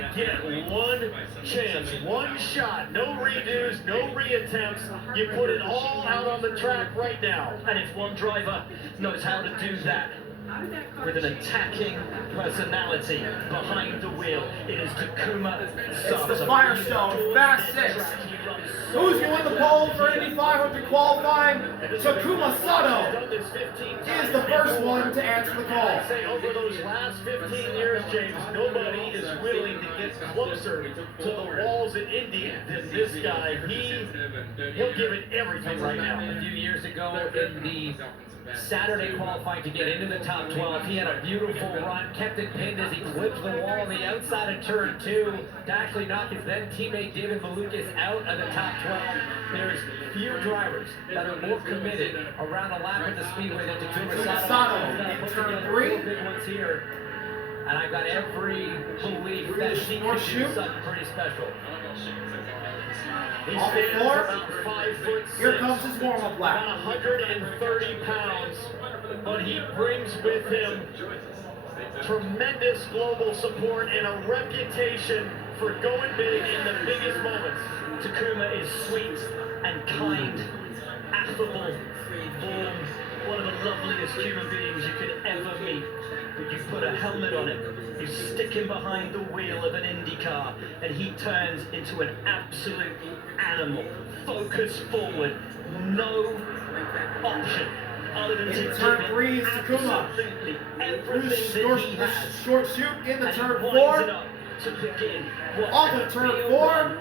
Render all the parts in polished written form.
You get one chance, one shot, no redos, no reattempts. You put it all out on the track right now. And if one driver knows how to do that with an attacking personality behind the wheel, it is Takuma Sato. It's the Firestone, Fast 6. Who's going to win the pole for Indy 500 qualifying? Takuma Sato is the first one to answer the call. I'd say over those last 15 years, James, nobody is willing to get closer to the walls in Indy than this guy. He'll give it everything right now. A few years ago in the Saturday qualifying to get into the top 12, he had a beautiful run, kept it pinned as he clipped the wall on the outside of turn 2 to actually knock his then teammate David Malukas out of the top 12. There's few drivers that are more committed around a lap in the speedway than Takuma Sato in turn 3. Big ones here. And I've got every belief that he can do something pretty special. He Off the stands floor. about 5'6". Here comes his warm-up lap. About 130 pounds, but he brings with him tremendous global support and a reputation for going big in the biggest moments. Takuma is sweet and kind, affable, warm, one of the loveliest human beings you could ever meet. But you put a helmet on him, you stick him behind the wheel of an Indy car, and he turns into an absolute animal. Focus forward, no option other than to turn 3 is Takuma. The short shoot in the turn 4. Off of turn 4,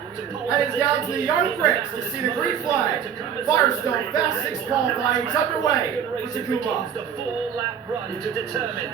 heading down to the yard bricks to see the green flag. Firestone Fast 6 qualifying is underway for Takuma. The full lap run to determine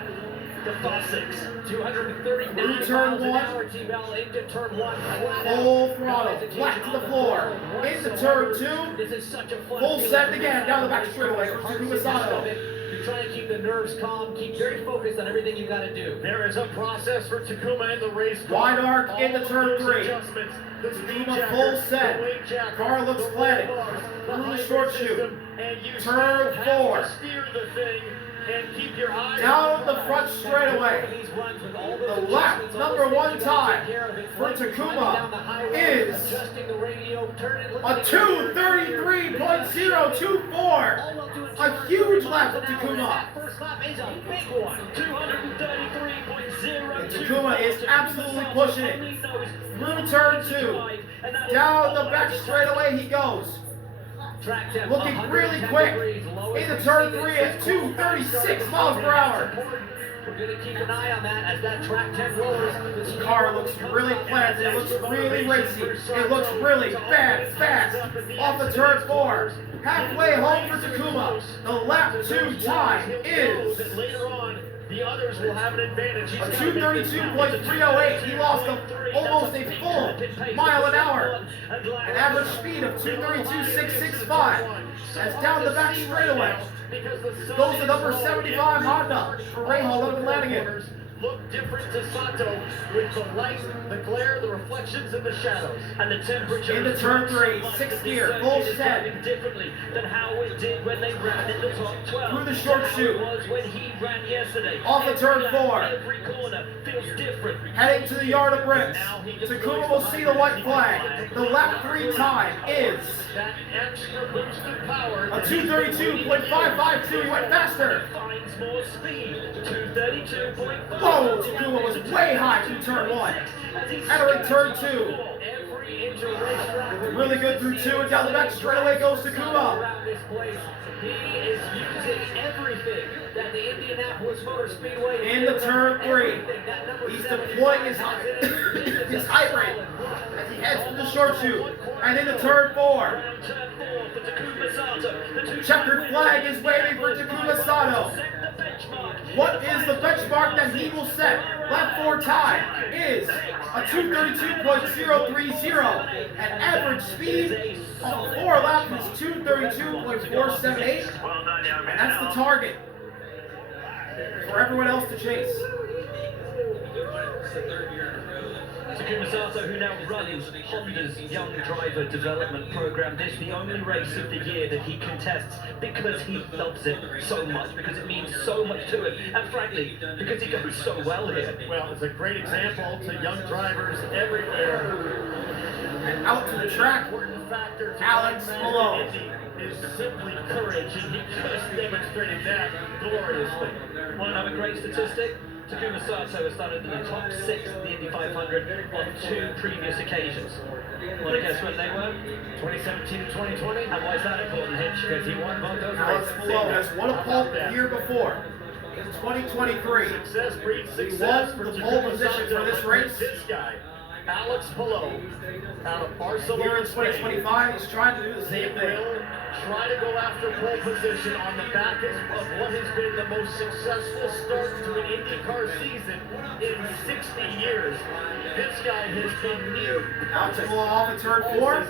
the Fast 6. 239 Through turn 1, into turn 1. full throttle, flat to the floor. Into turn 2, This is such a fun full feeling. set again down the back straightaway for Takuma Sato. You're trying to keep the nerves calm, keep very focused on everything you got to do. There is a process for Takuma in the race. Wide arc into All turn those 3. adjustments, the speed Takuma jacker, full set. the weight jacker, Car looks the planted. roll bars, Through the hybrid short shoot. system, and you Turn still 4. have to steer the thing and keep your eyes Down the on front straightaway. The lap number 1 time for Takuma is a 2:33.024. A huge lap for Takuma. First lap is a big one. 233.0. And Takuma is absolutely pushing it. Through turn 2. Down the back straightaway he goes. Looking really quick. Into turn 3 at 236 miles per hour. We're going to keep an eye on that as that track 10 lowers. This car looks really planted. It looks really racy. It looks really fast. Off the turn 4. Halfway home for Takuma. The lap 2 time is later on. The others will have an advantage. a 232.308. He lost almost a full mile an hour. An average speed of 232.665. As down the back straightaway goes the number 75 Honda for Rahal up and Lanigan. Look different to Sato with the light, the glare, the reflections, and the shadows. And the temperature Into turn 3, 6th gear, full set. differently than how it did when they ran in the top 12. Through the short shoot. Was when he ran yesterday. Off the turn 4. Every corner feels different. Heading to the yard of bricks. Takuma will see the white flag. The lap 3 time is That extra boost of power. a 232.552. He went faster. Finds more speed. 232.5. Whoa, Takuma was way high through turn 1. Entering turn 2. Every inch of racetrack. Really good through 2 and down the back straightaway goes Takuma. Around this place. He is using everything that the Indianapolis Motor Speedway Into turn 3. He's deploying his hybrid as he heads to the short shoot. And into turn 4. Checkered flag is waving for Takuma Sato. What is the benchmark that he will set? Lap 4 time is a 232.030. An average speed on 4 laps is 232.478. And that's the target for everyone else to chase. Takuma Sato, who now runs Honda's Young Driver Development Program, this is the only race of the year that he contests because he loves it so much, because it means so much to him, and frankly, because he goes so well here. Well, it's a great example to young drivers everywhere. And out to the track, Alex Malone. Indy is simply courage, and he just demonstrated that gloriously. Want to have a great statistic? Takuma Sato has started in the top 6 of the Indy 500 on 2 previous occasions. Want to guess when they were? 2017 and 2020. And why is that important, Hitch? Because he won both those Alex races. Malone has won a pole the year before. In 2023, Success breeds he success won for the pole Takuma position Sato. for this race. This guy, Alex Palou, out of Barcelona, Here in Spain. 2025, he's trying to do the They same thing. will try to go after pole position on the back of what has been the most successful start to an IndyCar season in 60 years. This guy has been near Alex Malone off of turn 4,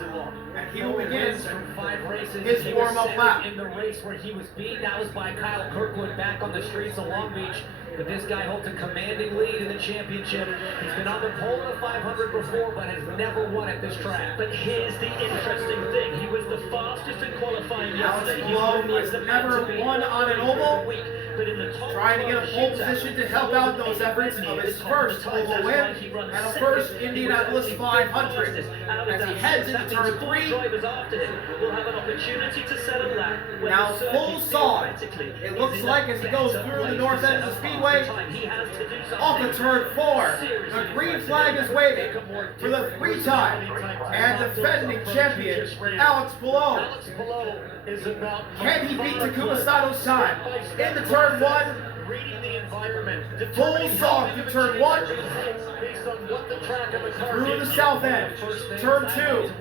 and he will begin from 5 races. his He was warm-up second lap. in the race where he was beat. That was by Kyle Kirkwood back on the streets of Long Beach. But this guy holds a commanding lead in the championship. He's been on the pole in the 500 before, but has never won at this track. But here's the interesting thing. He was the fastest in qualifying Alex yesterday. Malone has never won on an oval. But in the top Trying to get a pole position to help out those efforts of his first oval win and a first Indianapolis 500. As he heads into turn 3, will have an opportunity to set a lap. now full saw. It looks like as he goes through the north end of the speedway, off of turn 4, the green flag is waving for the 3-time and defending champion, Alex Palou. Alex Palou is about Can he beat Takuma Sato's time? Into turn 1, reading the environment, full saw through turn 1, based on what the track of the car through the south end, turn 2,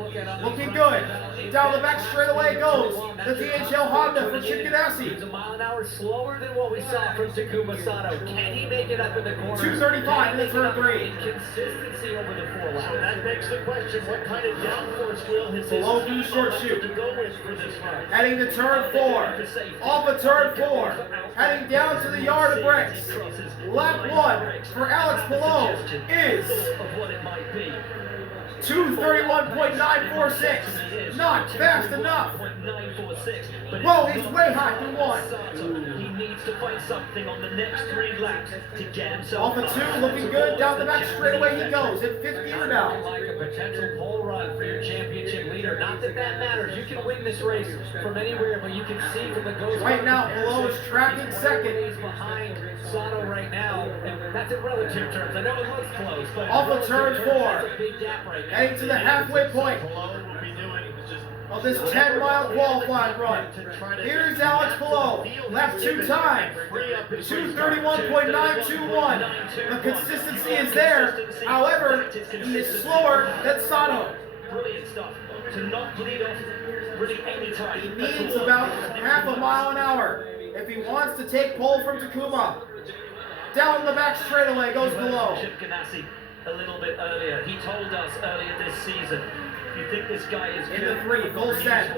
looking good. Down the back straightaway goes the DHL Honda for Chip Ganassi. He's a mile an hour slower than what we saw from Takuma Sato. Can he make it up in the corner? 235 into turn 3. Consistency over the 4 laps. So that begs the question, what kind of downforce will his Below blue short shoot. to go with for this run? Heading to turn 4, off of turn 4, heading down to the yard of bricks. Lap 1 for Alex Palou is 231.946. Not fast enough. Whoa, he's way high through 1. He needs to find something on the next 3 laps to get himself Off of 2, looking good. Down the back straightaway he goes in 5th gear now. Like a potential pole run for your championship leader. Not that that matters. You can win this race from anywhere, but you can see from the goes. Right now, Palou is tracking second. He's behind Sato right now, and that's in relative terms. I know it looks close, but Off of turn 4, that's a big gap right now. heading to the halfway point of this 10-mile qualifying run. Here's Alex Palou, lap 2 time, 231.921. The consistency is there. However, he is slower than Sato. Brilliant stuff. To not bleed off really any time. He needs about half a mile an hour if he wants to take pole from Takuma. Down the back straightaway goes below. Chip Ganassi a little bit earlier. He told us earlier this season, if you think this guy is In good, the 3, full set.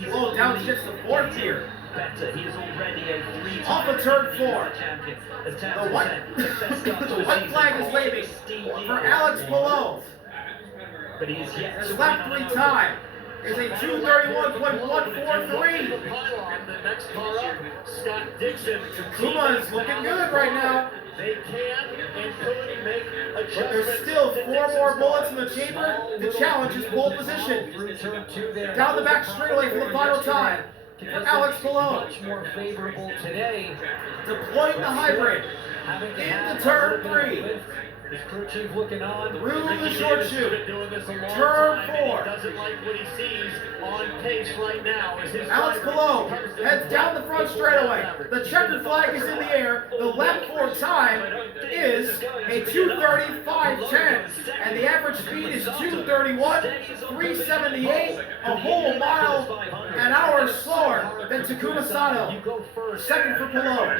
Slow down, shifts to 4th gear. Better. He is already a 3-time Off of turn 4. champion. As The white flag is waving for Alex Palou. But he is yet His to lap win 3 on time is a 231.143. The next car up, Scott Dixon. Takuma is looking good right now. They can and could make But adjustments. there's still 4 more bullets in the chamber to challenge his pole position. Down the back straightaway for the final time for Alex Palou. Much more favorable today. Deploying the hybrid into turn 3. His crew chief looking on. Through the Ricky short Davis has chute. been doing this a long Turn time, and 4. he doesn't like what he sees on pace right now. As his Alex driver Palou comes to heads down the front straightaway. The checkered flag is in the air. The lap 4 time is a 2:35.10, and the average speed is 2:31.378, a whole mile an hour slower than Takuma Sato. You go first. Second for Palou.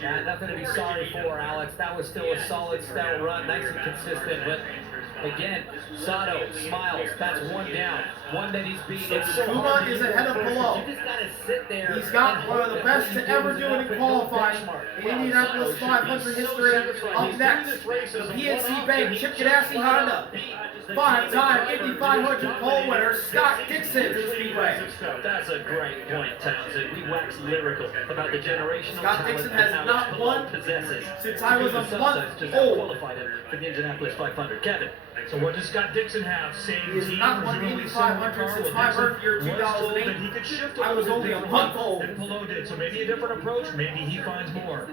Yeah, nothing to be sorry for, Alex. That was still a solid, stout run, nice and consistent. But Again, Sato smiles. That's one down. One that he's beaten. So Takuma is ahead of Polo. You just gotta sit there. He's got one of the best to ever do it in qualifying in Indianapolis 500 history. Up next, the PNC Bank Chip Ganassi Honda. Five-time Indy 500 pole winner Scott Dixon to Speedway. That's a great point, Townsend. We wax lyrical about the generational Scott talent Dixon that has Alex not Palou won possesses. since I was a Takuma month Sato just old. qualified him for the Indianapolis 500. Kevin. So what does Scott Dixon have? Same He has team, not won the presumably Indy similar 500 car. since Well, my Dixon birth year, was told that 2008. he could shift I was only a month old. than Palou did, so maybe a different approach, maybe he finds more.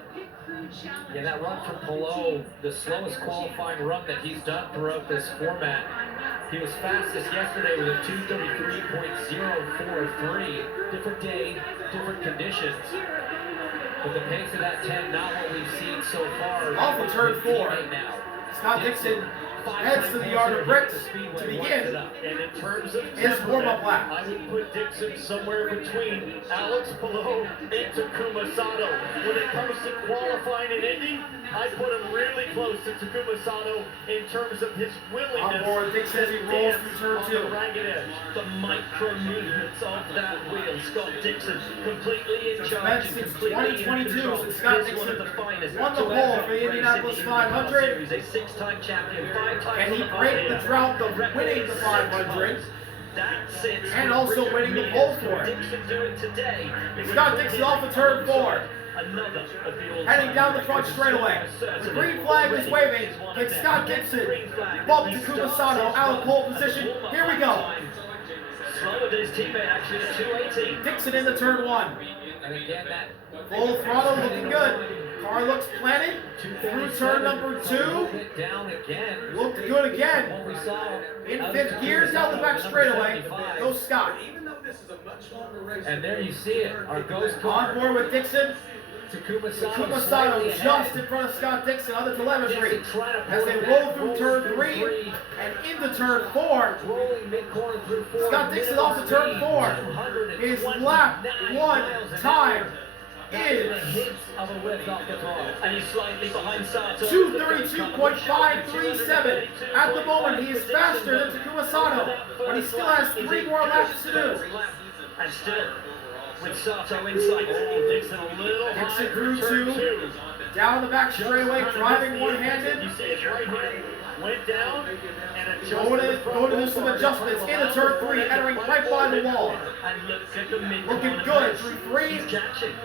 Yeah, that run from Palou, the slowest qualifying run that he's done throughout this format. He was fastest yesterday with a 2:33.043. Different day, different conditions. But the pace of that 10, not what we've seen so far. Off of turn 4. Now. Scott Dixon heads to the yard of bricks to begin And in terms of his warm-up lap. I would put Dixon somewhere between Alex Palou and Takuma Sato. When it comes to qualifying in Indy, I put him really close to Takuma Sato in terms of his willingness On board, Dixon as he to rolls dance through turn on 2. the ragged edge. The micro movements of that wheel. Scott Dixon completely in It's charge. been and since completely in 2022 control. since Scott He's one Dixon of the finest won the to pole ever for the race Indianapolis in the 500. Series, a 6-time champion, 5 times And he on the break the podium. drought of Record winning the is 500. That sits And with also Richard winning the Mears. pole for it. Dixon do it today. Scott Dixon off of turn 4. Another of the all-time Heading down the front records. straightaway. The green flag is waving. It's Scott Dixon. Bump Takuma Sato out of pole position. Here we go. Slower than his teammate actually at 2:18. Dixon into turn 1. And again, that Full throttle looking good. Car looks planted. Through turn number 2. down again. Looked good again. What we saw In 5th gear, down the back straightaway. Goes Scott. And there you see it. Our ghost On car. board with Dixon. Takuma Sato Takuma Sato slightly just ahead. in front of Scott Dixon on the telemetry. Dixon trying to As pull they it roll back, through turn 3 and into turn 4. Rolling mid-corner through 4. Scott Dixon off to turn 4. His lap 1 time is of a lift off the car. And he's slightly behind Sato. 2:32.537. At the moment, he is faster than Takuma Sato, but he still has 3 more laps to do. And still, with Sato inside. Oh, Dixon a little high Dixon through through turn 2. Down the back straightaway, driving one-handed. You see his right hand went down and adjusted. Going to do some adjustments into turn 3, entering right by the wall. And look at the Looking good through 3.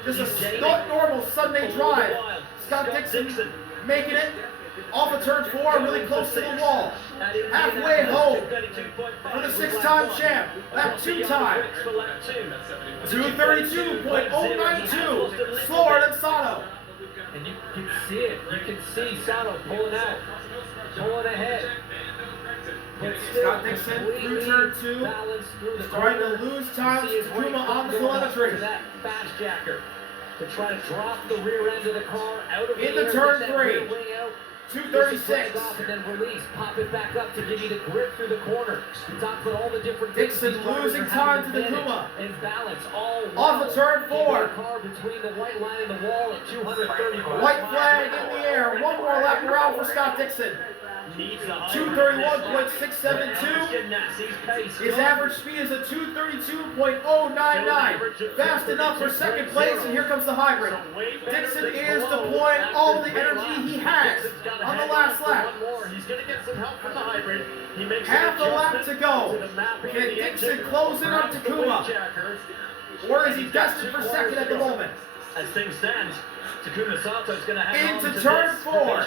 Just a not normal Sunday drive. Scott Dixon making it off of turn 4, really close to the wall. Halfway home for the 6-time champ. Lap 2 time. 2:32.092. Slower than Sato. And you can see it. You can see Sato pulling out, pulling ahead. But still Scott Dixon through turn 2. balanced through the Starting to corner. lose time to Takuma on the telemetry. To that fast jacker to try to drop the rear end of the car out of the Into air, turn get that 3. rear wing out. 2:36. Off and then release, pop it back up to give you the grip through the corner. Talk about all the different things Dixon these drivers losing are time having to to manage Takuma. and balance all Off of turn 4. The car between the white line and the wall at 230. White flag in the air. 1 more lap around for Scott Dixon. 2:31.672. His average speed is a 2:32.099. Fast enough for second place, and here comes the hybrid. Dixon is deploying all the energy he has on the last lap. He's going to get some help from the hybrid. He makes Half a lap to go. Can Dixon close in on Takuma? Or is he destined for second at the moment? As things stand, Takuma Sato's going to have Into turn 4.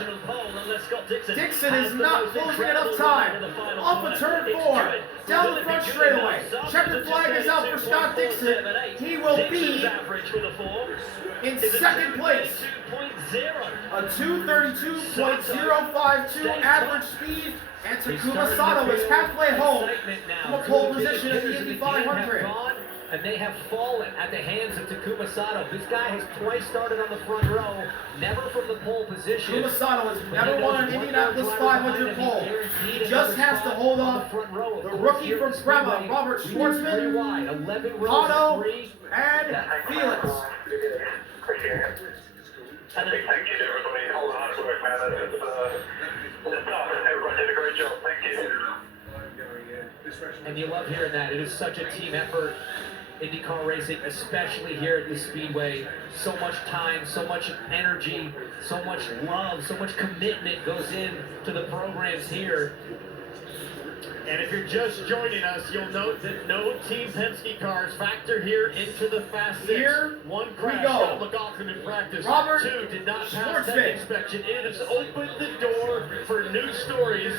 Dixon is not closing enough time. Off of turn 4. Down the front straightaway. Checkered flag is out for Scott Dixon. He will be in second place. A 2:32.052 average speed. And Takuma Sato is halfway home from a pole position at the Indy 500. And they have fallen at the hands of Takuma Sato. This guy has twice started on the front row, never from the pole position. Takuma Sato has never won an Indianapolis 500 pole. He just has to hold off the rookie from Prema, Robert Shwartzman, Otto, and Felix. And then, Thank you to everybody. All the hard work, man. Everybody did a great job. Thank you. And you love hearing that. It is such a team effort. IndyCar racing, especially here at the Speedway. So much time, so much energy, so much love, so much commitment goes in to the programs here. And if you're just joining us, you'll note that no Team Penske cars factor here into the Fast Six. Here one we crash go. at McLaughlin in practice. Robert 2 did not pass that Shwartzman. inspection. It has opened the door for new stories.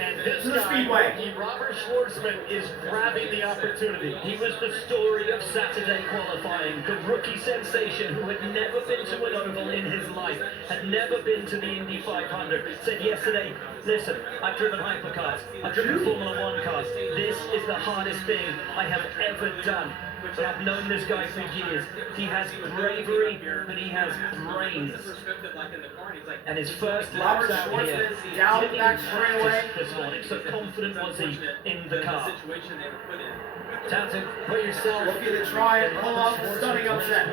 And this To the guy, Speedway. rookie Robert Shwartzman, is grabbing the opportunity. he was the story of Saturday qualifying. The rookie sensation who had never been to an oval in his life, had never been to the Indy 500, said yesterday, listen, I've driven hypercars, I've driven Formula One cars. This is the hardest thing I have ever done. But I've known this guy for years. He has bravery, but he has brains. And his first Robert laps out here, Shwartzman down didn't back even straightaway. practice this morning. So confident was he in the car. Townsend, put yourself Looking to try and pull off the stunning upset.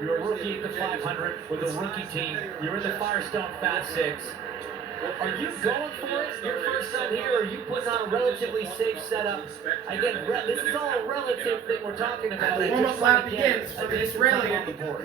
You're a rookie at the 500 with a rookie team. You're in the Firestone Fast Six. Are you going for it your first time here, or are you putting on a relatively safe setup? Again, this is all a relative thing we're talking about. The warm-up lap begins for the Israeli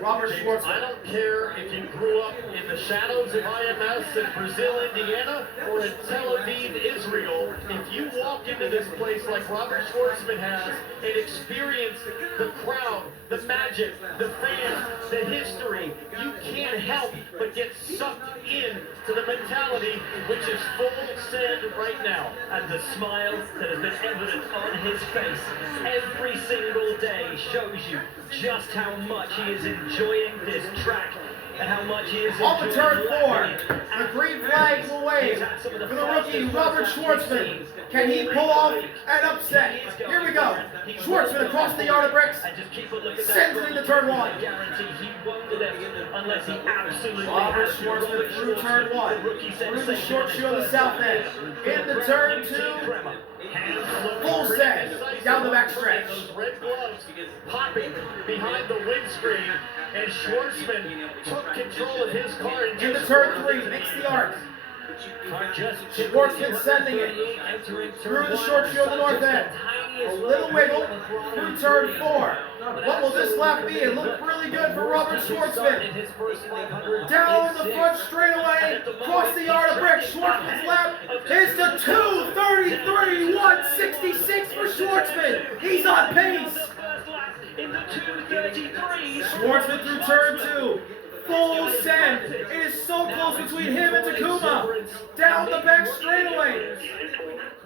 Robert I Shwartzman. don't care if you grew up in the shadows of IMS in Brazil, Indiana, or in Tel Aviv, Israel. If you walk into this place like Robert Shwartzman has and experience the crowd, the magic, the fans, the history, you can't help but get sucked in to the mentality, which is full send right now. And the smile that has been evident on his face every single day shows you just how much he is enjoying this track and how much he is Off the enjoying turn 4, lapping it. the green flag will wave for the rookie Robert Shwartzman. Can he pull off an upset? Here we go. Shwartzman across the yard of bricks. And just keep a look at Sends that. it into turn 1. I guarantee he won't do that unless he absolutely Robert has to. Shwartzman through turn 1. the rookie Through the sensation short on his shoe of the first south lap. end. Into turn 2. Prema. Full send down the backstretch. Those red gloves popping behind the windscreen, and Schwartzman took control of his car and Into just turn 3, mix the arc. Schwartzman sending it through the short shoe of the north end. A little wiggle through turn 4. What will this lap be? It looked really good for Robert Shwartzman. Down the front straightaway, across the yard of bricks. Schwartzman's lap is the 2:33.166 for Schwartzman. He's on pace. Schwartzman through turn 2. Full send. It is so close between him and Takuma. Down the back straightaway.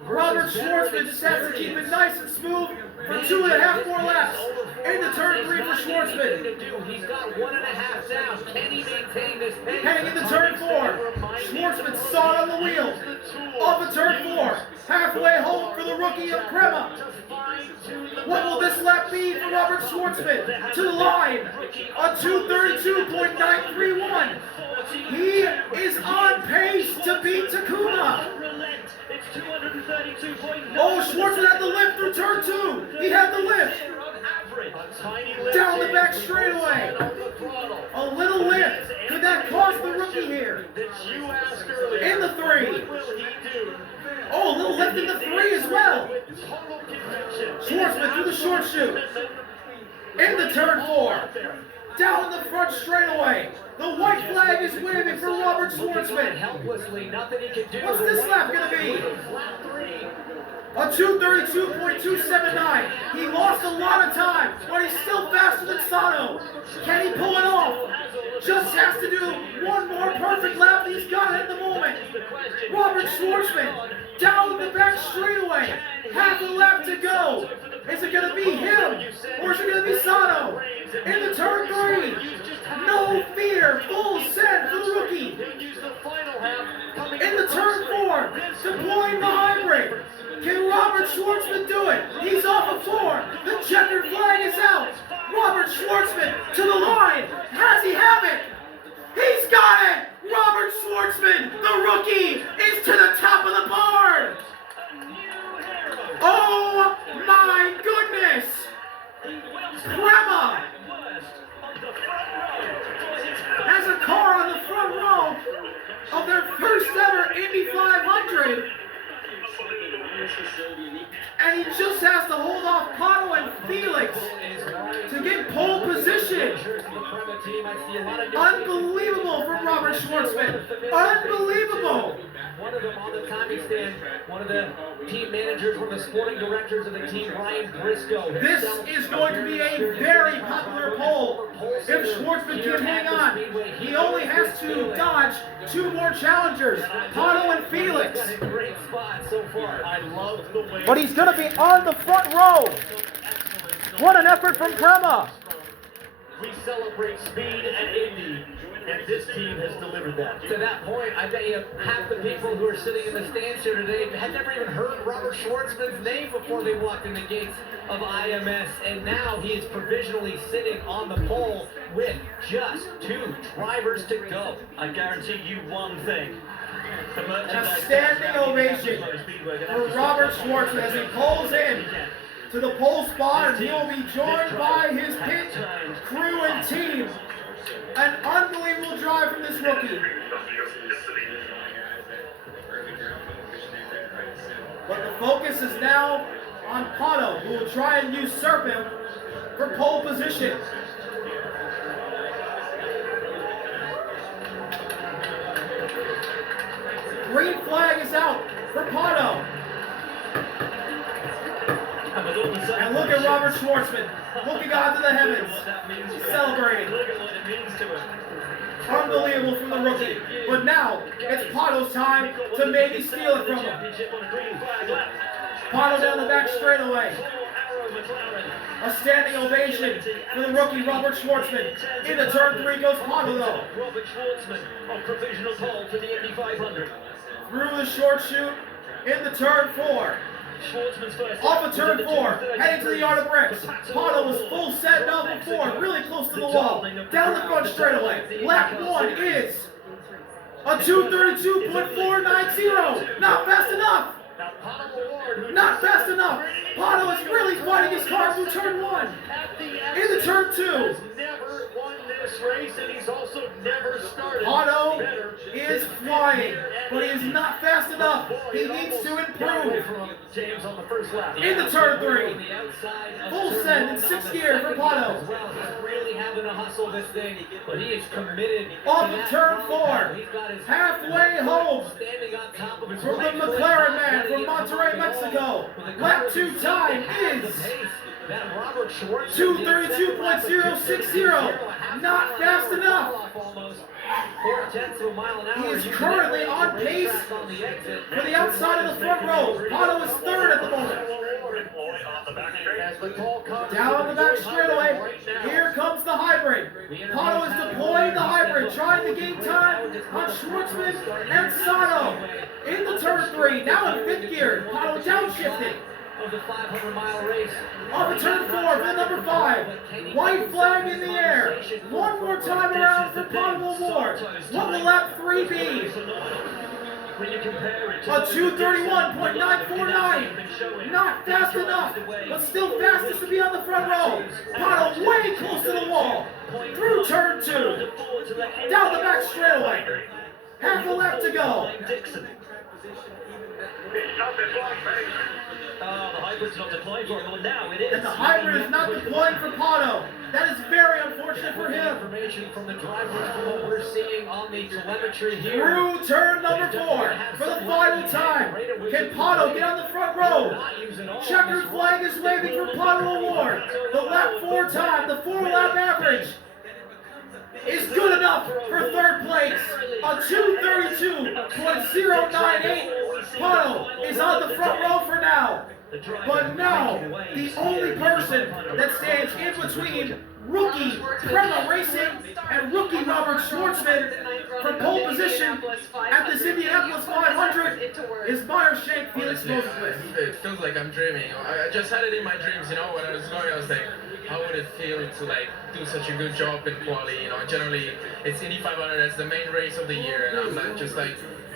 Robert Schwartzman just has to keep it nice and smooth for 2.5 more laps. Into turn 3 for Schwartzman. He's got 1.5 down. Can he maintain this pace? Heading into turn 4. Schwartzman saw it on the wheel. Off of turn 4. Halfway home for the rookie of Prema. What will this lap be for Robert Schwartzman? To the line. A 2:32.931. He is on pace to beat Takuma. Oh, Schwartzman had the lift through turn 2. He had the lift. Down the back straightaway. A little lift. Could that cost the rookie here? In the 3. Oh, a little lift in the 3 as well. Schwartzman through the short shoe. Into turn 4. Down the front straightaway. The white flag is waving for Robert Schwartzman. What's this lap going to be? A 2:32.279. He lost a lot of time, but he's still faster than Sato. Can he pull it off? Just has to do one more perfect lap that he's got at the moment. Robert Schwartzman down the back straightaway. Half a lap to go. Is it going to be him or is it going to be Sato? Into turn 3. No fear. Full send for the rookie. Into turn 4. Deploying the hybrid. Can Robert Schwartzman do it? He's off of 4. The checkered flag is out. Robert Schwartzman to the line. Has he have it? He's got it. Robert Schwartzman, the rookie, is to the top of the board. Oh my goodness. Prema of their first ever Indy 500. And he just has to hold off Pato and Felix to get pole position. Unbelievable from Robert Shwartzman. Unbelievable. One of them on the timing stand, one of the team managers, one of the sporting directors of the team, Ryan Briscoe. This is going to be a very popular pole. If Shwartzman can hang on, he only has to dodge 2 more challengers, Pato and Felix. Great spot so far. I love the way. But he's going to be on the front row. What an effort from Prema. We celebrate speed at Indy, and this team has delivered that. To that point, I bet you half the people who are sitting in the stands here today had never even heard Robert Shwartzman's name before they walked in the gates of IMS, and now he is provisionally sitting on the pole with just 2 drivers to go. I guarantee you one thing. A standing ovation for Robert Shwartzman as he pulls in to the pole spot, and he will be joined by his pit crew and team. An unbelievable drive from this rookie. But the focus is now on Pato, who will try and usurp him for pole position. Green flag is out for Pato. And look at Robert Shwartzman looking out to the heavens, celebrating. Look at what it means to him. Unbelievable from the rookie. But now it's Pato's time to maybe steal it from him. Pato down the back straightaway. A standing ovation for the rookie Robert Shwartzman. Into turn 3 goes Pato though. Robert Shwartzman on provisional pole for the Indy 500. Through the short chute into turn 4. Schwartzman's first. Off of turn 4, heading to the yard of bricks. Pato was full set number 4, really close to the wall. Down the front straightaway. Lap 1 is a 2:32.490. Not fast enough. Not fast enough. Pato is really fighting his car through turn 1. Into turn 2. Never won this race, and he's also never started. Pato is flying, but he is not fast enough. He needs to improve. James on the first lap. Into turn 3. Full send in 6th gear for Pato. Well, he's really having to hustle this thing, but he is committed. Off of turn 4. Halfway home. Standing on top of his From the McLaren man from Monterrey, Mexico. Lap 2 time is 2:32.060. Not fast enough. He is currently on pace for the outside of the front row. Pato is 3rd at the moment. Down the back straightaway. Here comes the hybrid. Pato is deploying the hybrid, trying to gain time on Shwartzman and Sato. Into turn 3, now in 5th gear. Pato downshifting. Of the 500-mile race. Off of turn 4 for the number 5. White flag in the air. One more time around for Pato Award. What will lap 3 be? When you compare it to A 2:31.949. Not fast enough, but still fastest to be on the front row. Pato way close to the wall. Through turn 2. Down the back straightaway. Half a lap to go. the hybrid's not deploying for him. Well, now it is. And the hybrid is not deploying for Pato. That is very unfortunate for him. Information from the drivers from what we're seeing on the telemetry here. Through turn number 4 for the final time. Can Pato get on the front row? Checkered flag is waving for Pato Award. The lap 4 time, the 4-lap average is good enough for 3rd place. A 2:32.098. Pato is on the front row for now. But now, the only person that stands in between rookie Prema Racing and rookie Robert Shwartzman for pole position at this Indianapolis 500 is Meyershank Felix Rosenquist. It feels like I'm dreaming. I just had it in my dreams, when I was going, I was like, how would it feel to do such a good job in quali? Generally it's Indy 500, that's the main race of the year, and I'm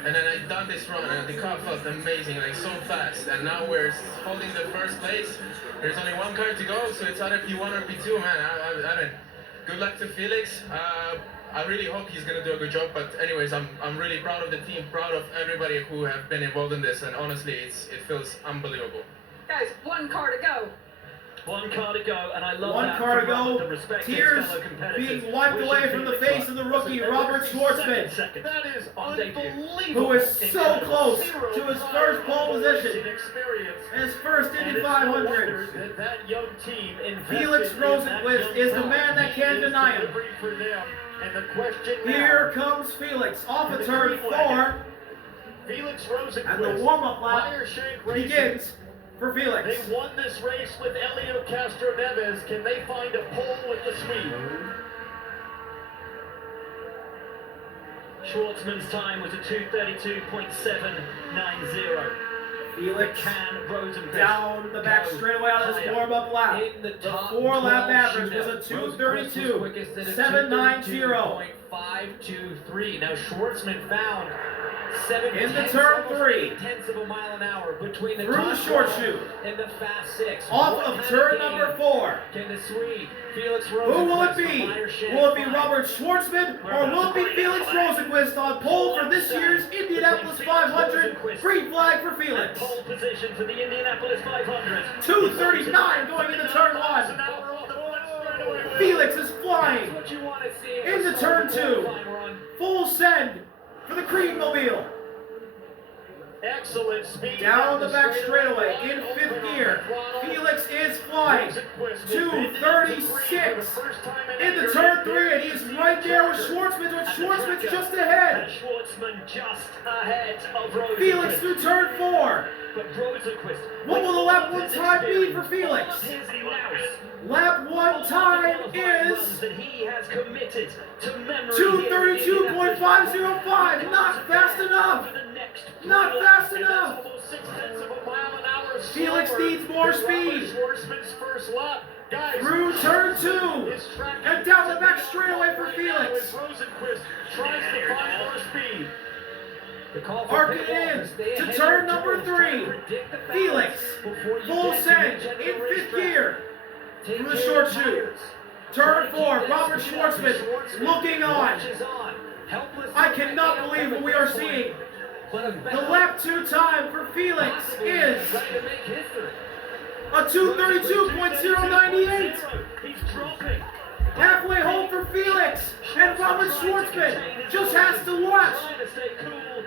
and then I done this run, and the car felt amazing, so fast, and now we're holding the first place. There's only one car to go, so it's either P1 or P2, man. I mean, good luck to Felix. I really hope he's gonna do a good job. But anyways, I'm really proud of the team, proud of everybody who have been involved in this, and honestly, it feels unbelievable. Guys, 1 car to go. 1 car to go, and I love One that. car to from Robert, go. the respect his Tears fellow competitors. being wiped Wishing away from the Felix face of the rookie, was Robert Shwartzman, second. That is On debut. unbelievable. who is so Incredible. close Zero to his tire first pole position experience. in his first And Indy it's no 500. wonder that young team invested Felix in that Rosenqvist young is the talent. man that can't He is deny him. delivering for them. And the question now, Here comes Felix off of turn 4, Felix Rosenqvist, and the warm-up lap Meyer Shank Racing. begins for Felix. They won this race with Elio Castro Neves. Can they find a pole with the Swede? Schwartzman's time was a 2:32.790. Felix Can Rosenqvist down the back go straightaway on his higher? warm-up lap. In the The top 4-lap 12 average was a shootout. 2:32.790. 523. Now Schwartzman found 7 Into tenths, turn almost 3. 8 tenths of a mile an hour between the Through top the short 12 chute. and the fast 6. Off What of kind turn game number 4. Can the Swede Felix Who will it Rosenqvist be? from Meyer Shank Will it be find? Robert Schwartzman or will it be Felix Rosenqvist on pole for this year's Indianapolis 500? Green flag for Felix. Pole position for the Indianapolis 500. 2:39 going into turn 1. Felix is flying That's what you want to see into turn 2. Full send for the Creedmobile. Excellent speed. Down the back straightaway in 5th gear. Felix is flying. 2:36 into turn 3, and he's right there with Schwartzman, but Schwartzman's just ahead. And Schwartzman just ahead of Rosenqvist. Felix through turn 4. But Rosenqvist. What will the lap 1 time be for Felix? His nous. Lap 1 time is that he has committed to memory. 2:32.505. Not fast enough. Not fast enough. Felix needs more speed. Schwartzman's first lap. Guys, Through turn 2. And down the back straightaway for Felix. Rosenqvist tries to find more speed. Arcing in to turn number 3. Felix, full send in 5th gear. Through the short chute. Turn 4, Robert Schwartzman looking on. I cannot believe what we are seeing. The lap 2 time for Felix is a 2:32.098. He's dropping. Halfway home for Felix, and Robert Schwartzman just has to watch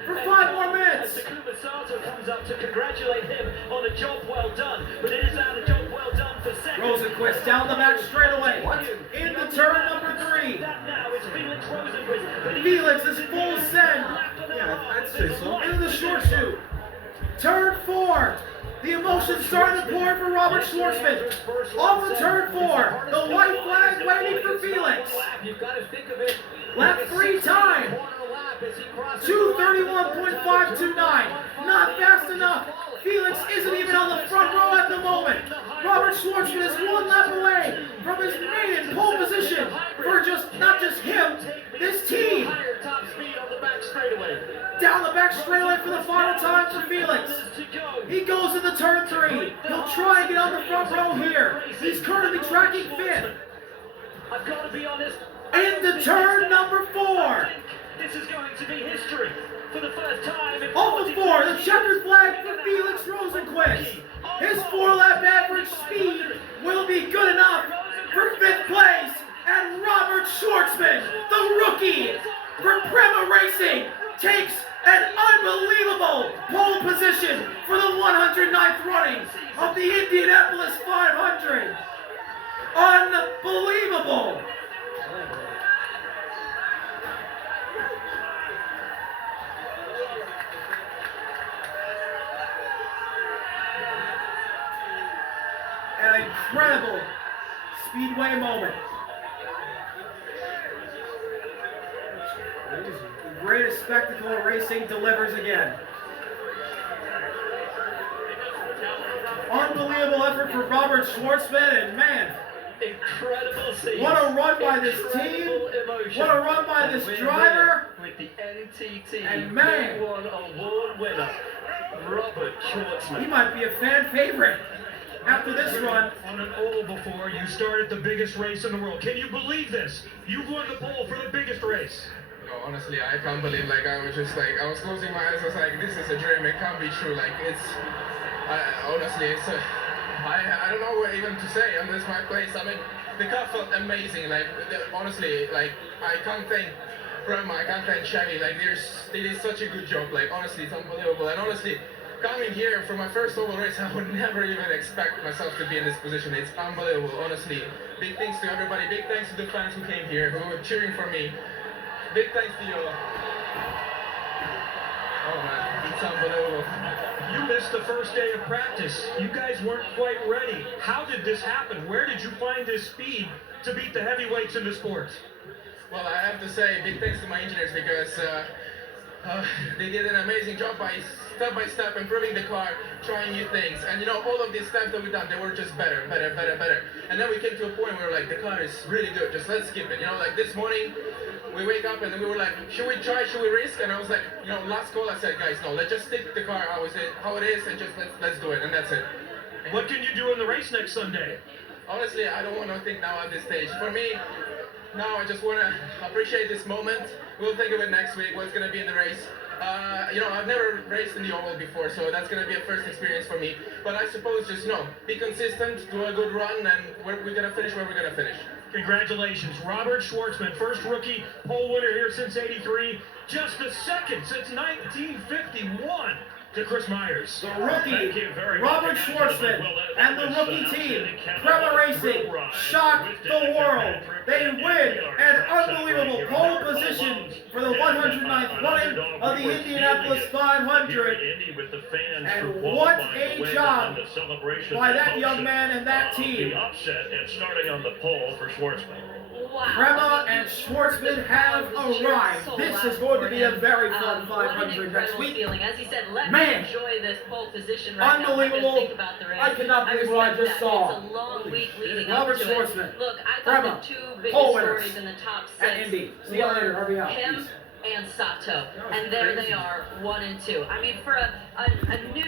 for 5 more minutes. Mr. Kumasato comes up to congratulate him on a job well done, but it is not a job well done for second. Rosenqvist down the back straightaway into turn number 3. That now is Felix Rosenqvist. But he- Felix is full send I'd say so. into the short chute. Turn 4. The emotions starting to pour for Robert Schwartzman. Off of turn 4. The white flag waiting for Felix. You've got to think of it. Lap 3 time. 2:31.529. Not fast enough. Felix isn't even on the front row at the moment. Robert Schwartzman is 1 lap away from his maiden pole position for not just him, this team. Higher top speed on the back straightaway. Down the back straightaway for the final time for Felix. He goes into turn 3. He'll try and get on the front row here. He's currently tracking 5th. I've got to be honest. Into turn number 4. This is going to be history for the first time. Off the 4, the checkered flag for Felix Rosenqvist. His 4-lap average speed will be good enough for 5th place. And Robert Schwartzman, the rookie for Prema Racing, takes an unbelievable pole position for the 109th running of the Indianapolis 500. Unbelievable. An incredible speedway moment. The greatest spectacle of racing delivers again. Unbelievable effort for Robert Schwartzman, and man, Incredible scene. what a run by this team. What a run by this driver. With the NTT And man. Big One Award winner, Robert He Schwartzman. might be a fan favorite. after this run. On an oval before, you started the biggest race in the world. Can you believe this? You've won the pole for the biggest race. No, honestly, I can't believe, like, I was just like, I was closing my eyes, I was like, this is a dream, it can't be true, like, honestly, I don't know what even to say, this is my place. I mean, the car felt amazing, like, honestly, like, I can't thank Prema, I can't thank Chevy, like, they did such a good job, like, honestly, it's unbelievable, and honestly, coming here for my first oval race, I would never even expect myself to be in this position. It's unbelievable, honestly. Big thanks to everybody, big thanks to the fans who came here, who were cheering for me. Big thanks to you. Oh man, it's unbelievable. You missed the first day of practice. You guys weren't quite ready. How did this happen? Where did you find this speed to beat the heavyweights in the sport? Well, I have to say big thanks to my engineers because they did an amazing job by step improving the car, trying new things. And you know, all of these steps that we've done, they were just better. And then we came to a point where we were like, the car is really good, just let's skip it. You know, like this morning, we wake up and we were like, should we try, should we risk? And I was like, you know, last call I said, guys, no, let's just stick the car how it is and just let's do it, and that's it. What can you do in the race next Sunday? Honestly, I don't want to think now at this stage. For me, now I just want to appreciate this moment. We'll think of it next week, what's going to be in the race. You know, I've never raced in the oval before, so that's going to be a first experience for me. But I suppose just, you know, be consistent, do a good run, and we're going to finish where we're going to finish. Congratulations, Robert Shwartzman, first rookie pole winner here since '83, just the second since 1951 to Chris Myers. The rookie, Robert Shwartzman, and the rookie team, Prema Racing, shock the world. They win an unbelievable pole position for the 109th running of the Indianapolis 500. And what a job by that young man and that team. The upset and starting on the pole for Shwartzman. Wow. Prema and Shwartzman have arrived. This is going to be a very fun 500 next week. As he said, let Man, me enjoy this pole position right unbelievable. now. Think about the race. I cannot believe what I just saw. It's a long week leading Robert up to Shwartzman, it. Look, I Prema, thought the two biggest pole winners stories in the top at six Indy. See you later, were RBL. him and Sato. And there they are, 1 and 2. I mean, for a new